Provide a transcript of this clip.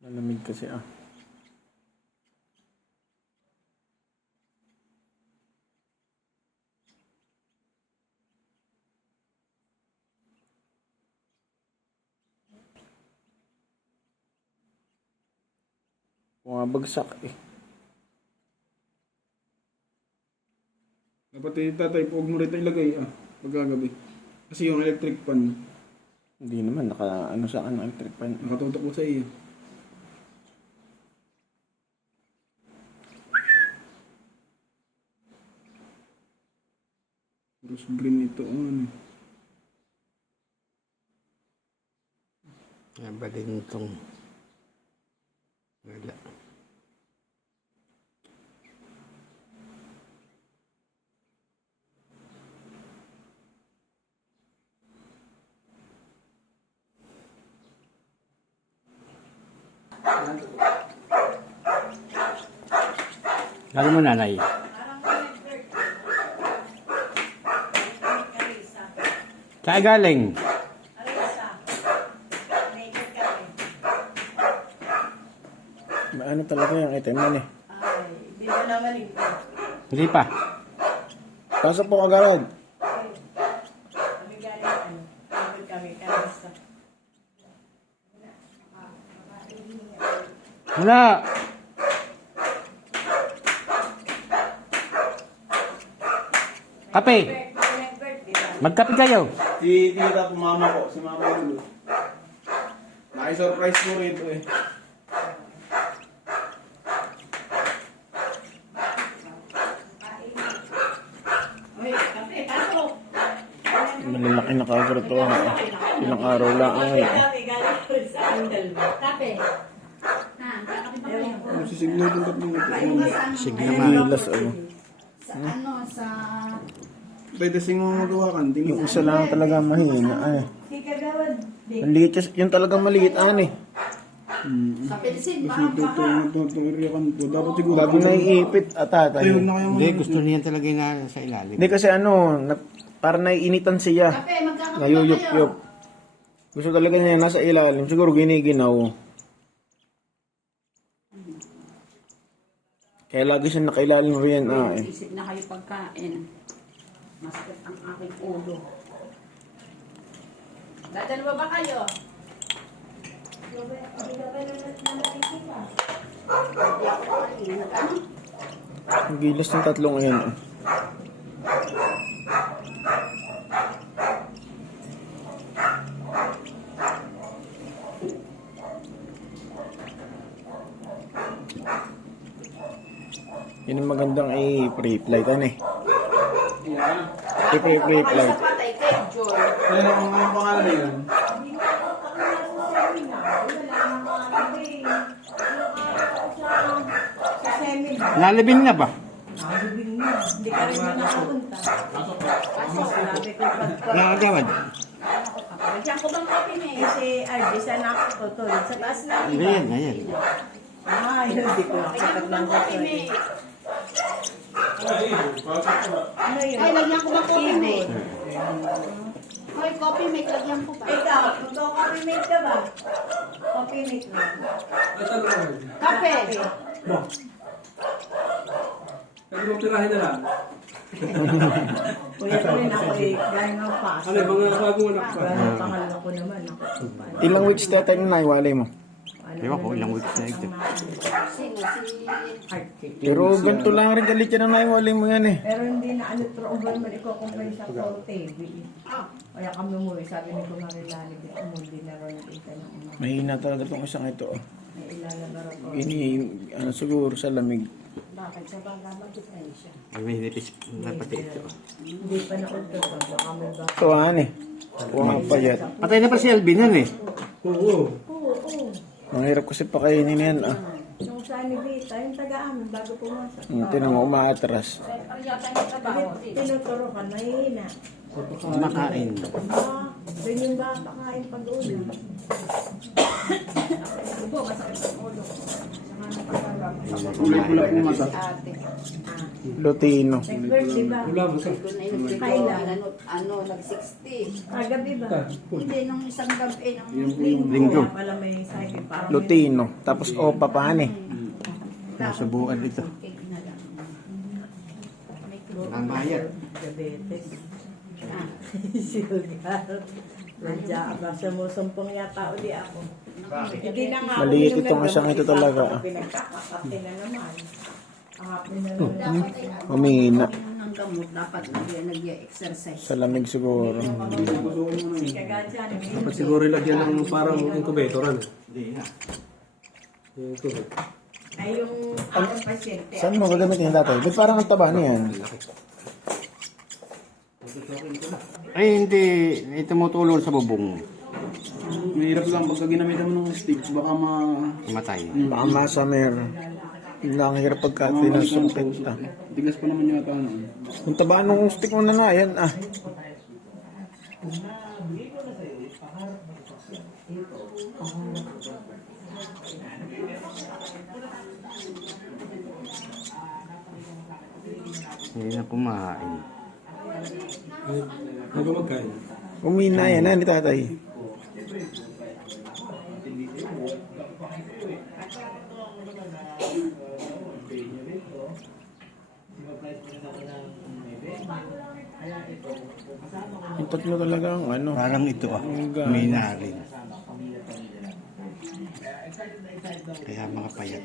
Lalamig kasi Bumabagsak Dapat tatay, huwag mo rito ilagay pagkagabi. Kasi yung electric fan, Hindi naman, ano sa akin ang electric fan. nakatutok ko sa iyo. Rose green ito, Yan ba din itong wala. Galing mo nanay. Saan galing? Ano talaga yung item yan Ay, hindi mo naman ito. Hindi pa. Pasok po agad. Kami galing, kami karisa. Wala. Kape. Magkape kayo. Si tita po, mama ko, si mama ko. Naki-surprise ko rito Uy, kape, pasok. Malalaki na cover to. Ilang araw lang Kape, galing ko sa andal mo. Kape. Sisiglo itong tatlong ito. Sige naman. Gilas Sa ano, sa... Tay, dasing mo magawa kan. Tingin Yung isa lang talaga mahina Si Kagawad. Maliit yung talagang maliit Sa Pilsin, Kasi itong area kan po. Dapat siguro. Bago na iipit tatay. Ayun na kaya mo. Hindi, gusto niyan talaga na sa ilalim. Hindi kasi para naiinitan siya. Kape, magkakape kayo. Nayuyup-yup. Gusto talaga niya nasa ilalim. Siguro giniginaw. Kaya lagi siya nakailalim riyan Isip na kayo pagkain. Masakit ang aking ulo. Dadalawa ba kayo? Hindi ako kanina. Ano? Ang gilas ng tatlong ayan. Yun ang magandang i-pre-plate I-pre-plate. Sa patay kay Joy. Ano ang pangalan na yun? Sa seminar. Lalabing na ba? Nakabibing na. Hindi ka rin na nakapunta. Kaso, sabi ko pag... Nakagawad. Diyan ko bang kape na Eh, si RJ, sana ako tutulog. Sa taas na. Hindi yan, ayan. Yun, hindi ko nakakat lang ko. kape na Ano yun? Ay, lagyan ko bang kape na Keyboard. Hoy, coffee mate, lagyan ko ba? Ikaw, magko-coffee mate ka ba? Coffee mate lang. Kape. Nagpapirahin na lang. Kuya ko rin ako galing ng paso. Ano, mga bago anak pa. Galing pangalawa ko naman. Ako, Ilang weeks tatay na naiwalay mo? Ewan ko, ilang weeks na ito. Sino? Si... Pero ganito lang rin galit yan ang naiwalay mo yan Pero hindi na ano, trombol man iko-compare sa Call TV. Kaya kami umuwi, sabi ni Kumari Lali, umuwi na rin ito ng umaga. Mahina talaga itong isang ito. May ilalabaro ko. Siguro sa lamig. Bakit? Sa bangga mag-diferensya. Ay, may hinipis na pati ito. Hindi pa na-order pa, baka may ba? Ito payat. Patay na pa si Alvin yan eh. Oo. Mahirap kasi pakainin yan Yung sa ni Vita, yung taga-amin, bago pumasok. Tinan mo, umaatras. Ang yata yung trabaho. Tinuturo ka, mahina. Makain. Doon yung bata kain pag-una. Ubo, masakit ang ulo. Kulay-kulay ng mata. Ate. Ah, Lutino. Next birthday ba? Wala mo sa. Doon ay nag-60. Kailan? Nag-60. Gabi ba? Hindi, nung isang gabi. Linggo. Kaya pala may cycle. Parang may- Lutino. Tapos opa pa han eh. Nasubuan ito. Cake na lang. May clue. Ang bayad. Diabetes. Ah, Sugar. Nandiya ka. Sumusumpong yata uli ako. Hindi na nga. Maliit uminom itong ng isang gamot. ito talaga. Pinagkakapate na naman. Kahapon na naman. Humina. ng gamot, dapat nag-exercise. Sa lamig siguro. Dapat siguro ilagyan ng parang incubator, ano? Hindi na. Yung tubig. Ay, yung aking pasyente. Saan mo gagamitin yung tatay? Ba't parang ang taba niyan? Ay, hindi. Tumutulong sa bubong. Mahirap lang pagka ginamitan mo ng stick, baka Matay. Baka masamer. Yun lang ang hirap pagka tinasumpit. Ah. tigas pa naman yata ano. Yung taba nung stick mo na nga yan. Ah. Hindi na kumain. Ano ba magkain? Humina yan ah, ni tatay. Yung tatlo talaga ang ano. Parang ito ah. Hanggang. May narin. Kaya mga payat.